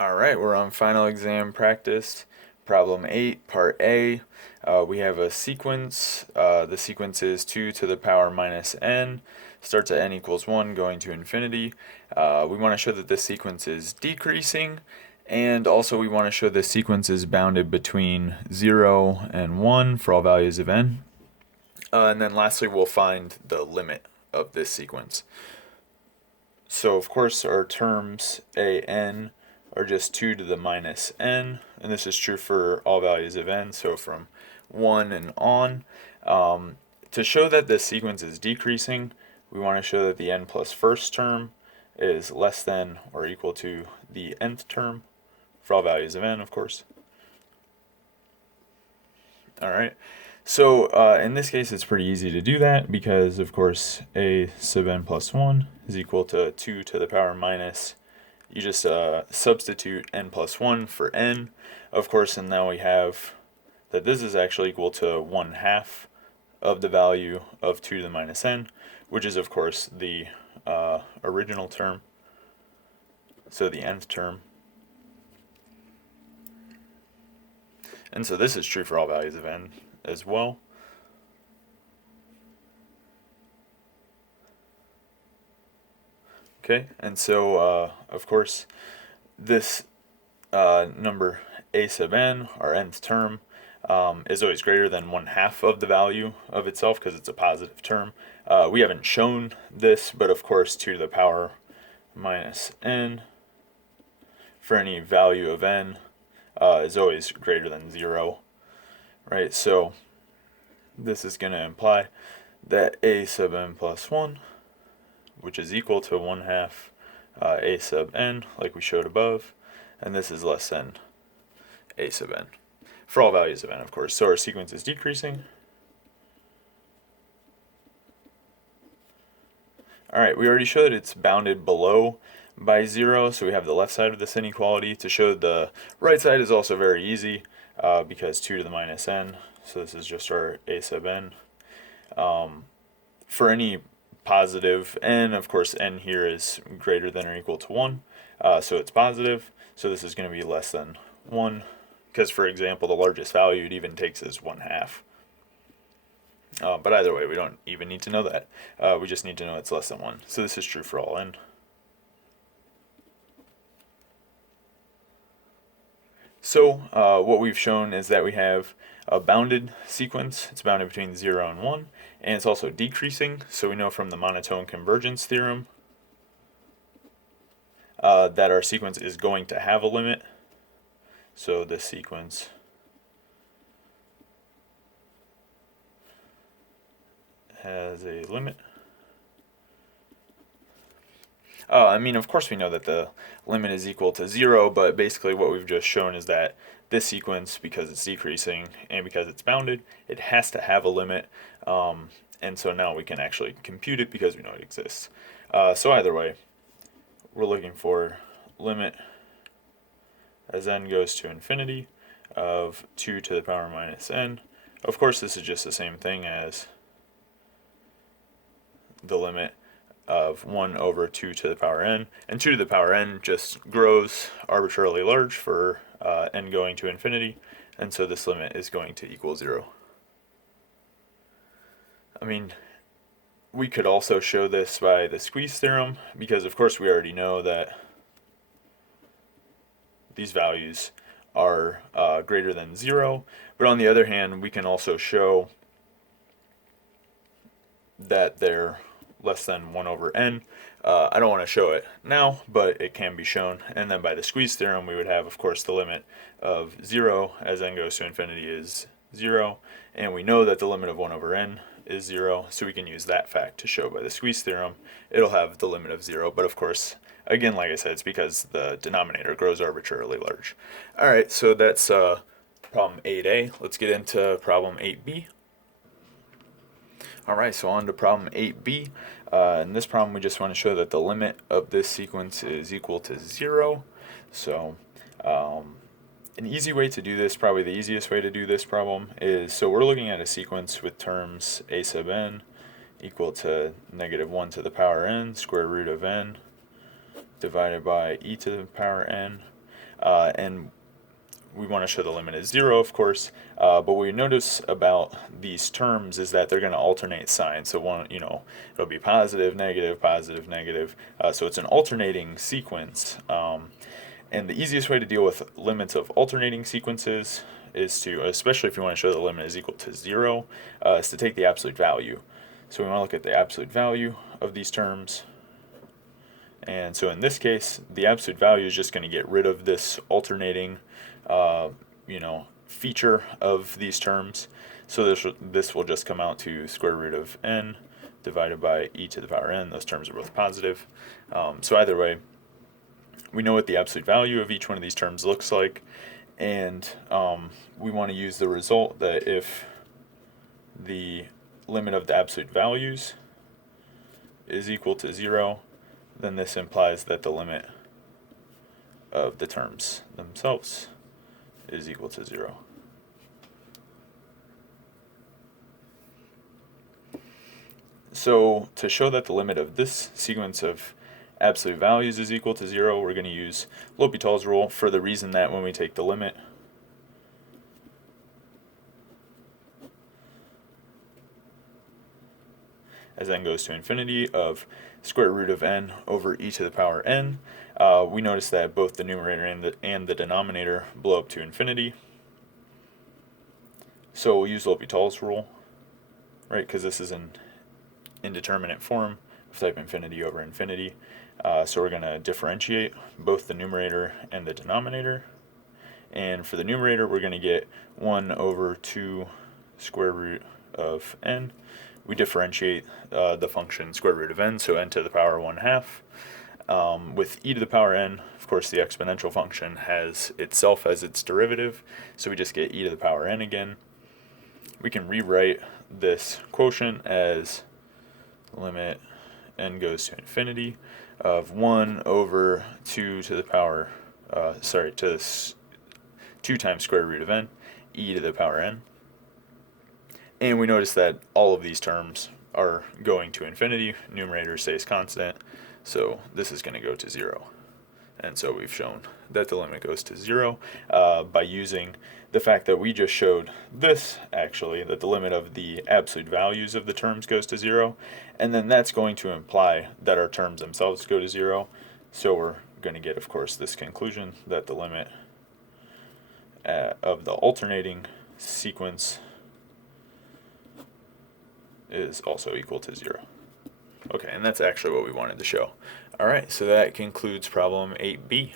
All right, we're on final exam practice, problem 8, part A. We have a sequence. The sequence is 2 to the power minus n, starts at n equals 1, going to infinity. We want to show that this sequence is decreasing, and also we want to show the sequence is bounded between 0 and 1 for all values of n. And then lastly, we'll find the limit of this sequence. So of course our terms a n are just 2 to the minus n, and this is true for all values of n, so from 1 and on. To show that this sequence is decreasing, we want to show that the n plus first term is less than or equal to the nth term for all values of n, of course. All right. So in this case, it's pretty easy to do that because, of course, a sub n plus 1 is equal to 2 to the power minus. You just substitute n plus 1 for n, of course, and now we have that this is actually equal to 1/2 of the value of 2 to the minus n, which is, of course, the original term, so the nth term. And so this is true for all values of n as well. Okay, and so of course this number a sub n, our nth term, is always greater than 1/2 of the value of itself because it's a positive term. We haven't shown this, but of course 2 to the power minus n for any value of n is always greater than 0, right? So this is going to imply that a sub n plus 1, which is equal to 1/2 a sub n, like we showed above, and this is less than a sub n for all values of n, of course. So our sequence is decreasing. All right, we already showed it's bounded below by 0, so we have the left side of this inequality. To show the right side is also very easy because 2 to the minus n, so this is just our a sub n. For any positive n, of course, n here is greater than or equal to 1, so it's positive, so this is going to be less than 1, because, for example, the largest value it even takes is 1/2. But either way, we don't even need to know that. We just need to know it's less than 1. So this is true for all n. So what we've shown is that we have a bounded sequence. It's bounded between 0 and 1, and it's also decreasing. So we know from the monotone convergence theorem that our sequence is going to have a limit. So this sequence has a limit. I mean, of course we know that the limit is equal to 0, but basically what we've just shown is that this sequence, because it's decreasing and because it's bounded, it has to have a limit, and so now we can actually compute it because we know it exists. So either way, we're looking for limit as n goes to infinity of 2 to the power minus n. Of course, this is just the same thing as the limit of 1 over 2 to the power n, and 2 to the power n just grows arbitrarily large for n going to infinity, and so this limit is going to equal 0. I mean, we could also show this by the squeeze theorem, because of course we already know that these values are greater than 0, but on the other hand, we can also show that they're less than 1 over n. I don't want to show it now, but it can be shown. And then by the squeeze theorem, we would have, of course, the limit of 0 as n goes to infinity is 0. And we know that the limit of 1 over n is 0, so we can use that fact to show by the squeeze theorem it'll have the limit of 0. But of course, again, like I said, it's because the denominator grows arbitrarily large. All right, so that's problem 8a. Let's get into problem 8b. Alright, so on to problem 8b. In this problem, we just want to show that the limit of this sequence is equal to 0. So an easy way to do this, probably the easiest way to do this problem, is so we're looking at a sequence with terms a sub n equal to negative 1 to the power n, square root of n, divided by e to the power n. and we want to show the limit is 0, of course, but what we notice about these terms is that they're going to alternate signs. So one, it'll be positive, negative, positive, negative. So it's an alternating sequence. And the easiest way to deal with limits of alternating sequences is to, especially if you want to show the limit is equal to 0, is to take the absolute value. So we want to look at the absolute value of these terms. And so in this case, the absolute value is just going to get rid of this alternating feature of these terms. So this will just come out to square root of n divided by e to the power n. Those terms are both positive. So either way, we know what the absolute value of each one of these terms looks like, and we want to use the result that if the limit of the absolute values is equal to 0, then this implies that the limit of the terms themselves is equal to 0. So to show that the limit of this sequence of absolute values is equal to 0, we're going to use L'Hopital's rule for the reason that when we take the limit as n goes to infinity of square root of n over e to the power n, we notice that both the numerator and the denominator blow up to infinity. So we'll use L'Hopital's rule, right, because this is an indeterminate form of type infinity over infinity. So we're going to differentiate both the numerator and the denominator. And for the numerator, we're going to get 1 over 2 square root of n. We differentiate the function square root of n, so n to the power 1/2. With e to the power n, of course, the exponential function has itself as its derivative, so we just get e to the power n again. We can rewrite this quotient as limit n goes to infinity of 1 over 2 to the power, 2 times square root of n, e to the power n. And we notice that all of these terms are going to infinity. Numerator stays constant, so this is going to go to 0. And so we've shown that the limit goes to 0 by using the fact that we just showed this, actually, that the limit of the absolute values of the terms goes to 0. And then that's going to imply that our terms themselves go to 0. So we're going to get, of course, this conclusion that the limit of the alternating sequence is also equal to 0. Okay, and that's actually what we wanted to show. Alright, so that concludes problem 8b.